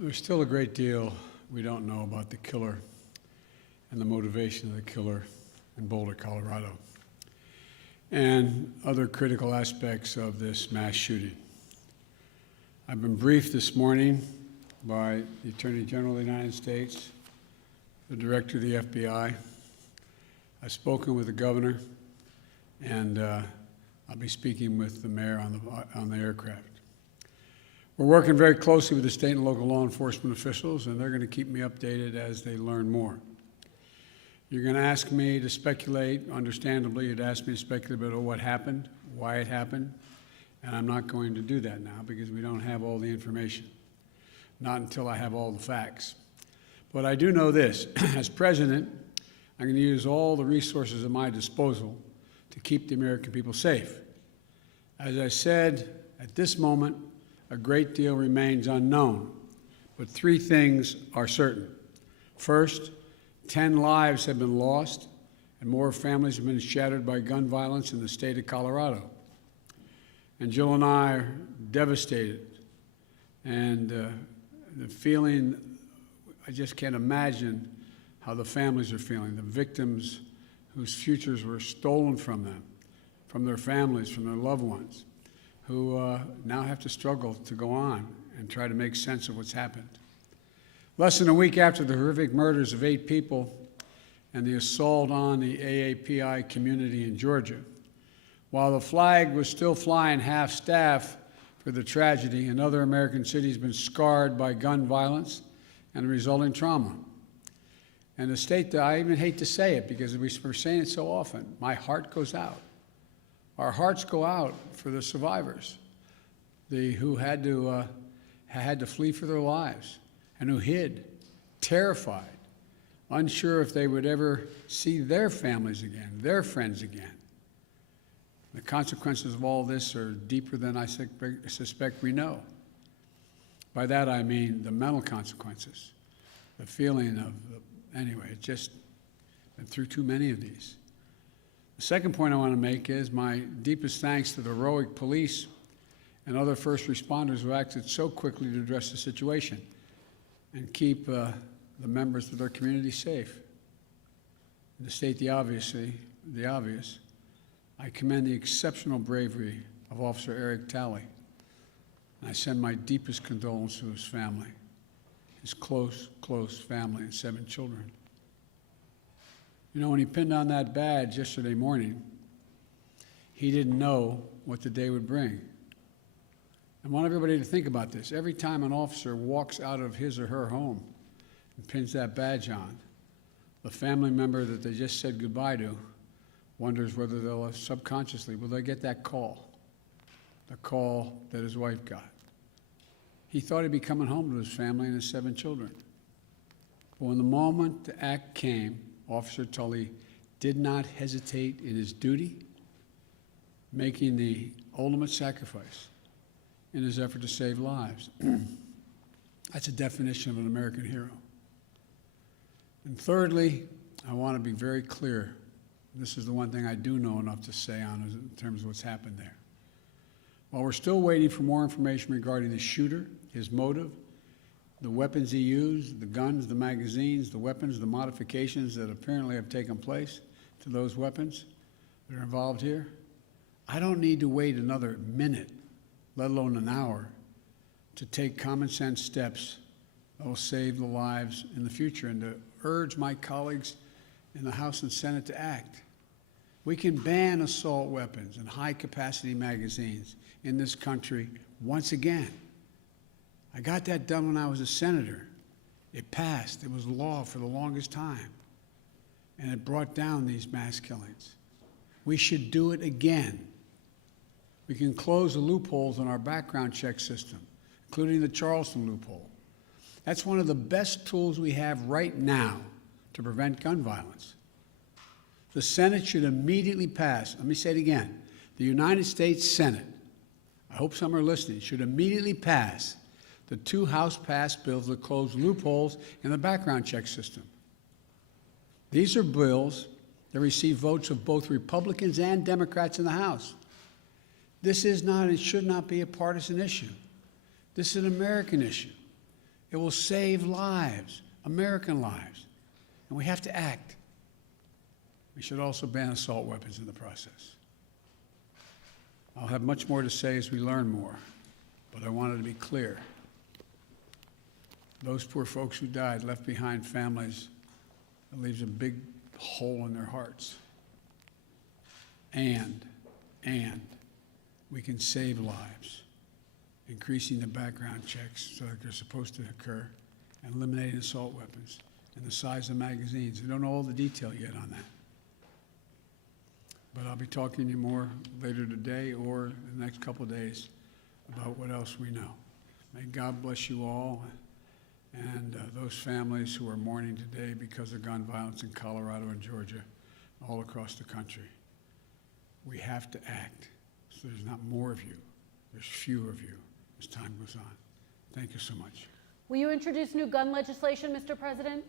There's still a great deal we don't know about the killer and the motivation of the killer in Boulder, Colorado, and other critical aspects of this mass shooting. I've been briefed this morning by the Attorney General of the United States, the Director of the FBI. I've spoken with the governor, and I'll be speaking with the mayor on the aircraft. We're working very closely with the state and local law enforcement officials, and they're going to keep me updated as they learn more. You're going to ask me to speculate, understandably, you'd ask me to speculate about what happened, why it happened, and I'm not going to do that now because we don't have all the information, not until I have all the facts. But I do know this, as president, I'm going to use all the resources at my disposal to keep the American people safe. As I said, at this moment, a great deal remains unknown, but three things are certain. First, 10 lives have been lost and more families have been shattered by gun violence in the state of Colorado. And Jill and I are devastated, and the feeling, I just can't imagine how the families are feeling, the victims whose futures were stolen from them, from their families, from their loved ones, who now have to struggle to go on and try to make sense of what's happened. Less than a week after the horrific murders of 8 people and the assault on the AAPI community in Georgia, while the flag was still flying half-staff for the tragedy, another American city has been scarred by gun violence and the resulting trauma. And the state, I even hate to say it because we're saying it so often, my heart goes out. Our hearts go out for the survivors, who had to flee for their lives and who hid, terrified, unsure if they would ever see their families again, their friends again. The consequences of all this are deeper than I suspect we know. By that I mean the mental consequences, the feeling of, anyway, it's just been through too many of these. The second point I want to make is my deepest thanks to the heroic police and other first responders who acted so quickly to address the situation and keep the members of their community safe. And to state the obvious, I commend the exceptional bravery of Officer Eric Talley, and I send my deepest condolences to his family, his close family and 7 children. You know, when he pinned on that badge yesterday morning, he didn't know what the day would bring. I want everybody to think about this. Every time an officer walks out of his or her home and pins that badge on, the family member that they just said goodbye to wonders whether they'll subconsciously, will they get that call, the call that his wife got. He thought he'd be coming home to his family and his 7 children. But when the moment the act came, Officer Tully did not hesitate in his duty, making the ultimate sacrifice in his effort to save lives. That's a definition of an American hero. And thirdly, I want to be very clear. This is the one thing I do know enough to say on in terms of what's happened there. While we're still waiting for more information regarding the shooter, his motive, the weapons he used, the guns, the magazines, the weapons, the modifications that apparently have taken place to those weapons that are involved here, I don't need to wait another minute, let alone an hour, to take common sense steps that will save the lives in the future and to urge my colleagues in the House and Senate to act. We can ban assault weapons and high-capacity magazines in this country once again. I got that done when I was a senator. It passed. It was law for the longest time. And it brought down these mass killings. We should do it again. We can close the loopholes in our background check system, including the Charleston loophole. That's one of the best tools we have right now to prevent gun violence. The Senate should immediately pass, let me say it again, the United States Senate, I hope some are listening, should immediately pass the 2 House-passed bills that close loopholes in the background check system. These are bills that receive votes of both Republicans and Democrats in the House. This is not and should not be a partisan issue. This is an American issue. It will save lives, American lives, and we have to act. We should also ban assault weapons in the process. I'll have much more to say as we learn more, but I wanted to be clear. Those poor folks who died left behind families that leaves a big hole in their hearts. And we can save lives, increasing the background checks so that they're supposed to occur, and eliminating assault weapons, and the size of magazines. I don't know all the detail yet on that. But I'll be talking to you more later today or in the next couple of days about what else we know. May God bless you all and those families who are mourning today because of gun violence in Colorado and Georgia, all across the country. We have to act. So there's not more of you, there's fewer of you as time goes on. Thank you so much. Will you introduce new gun legislation, Mr. President?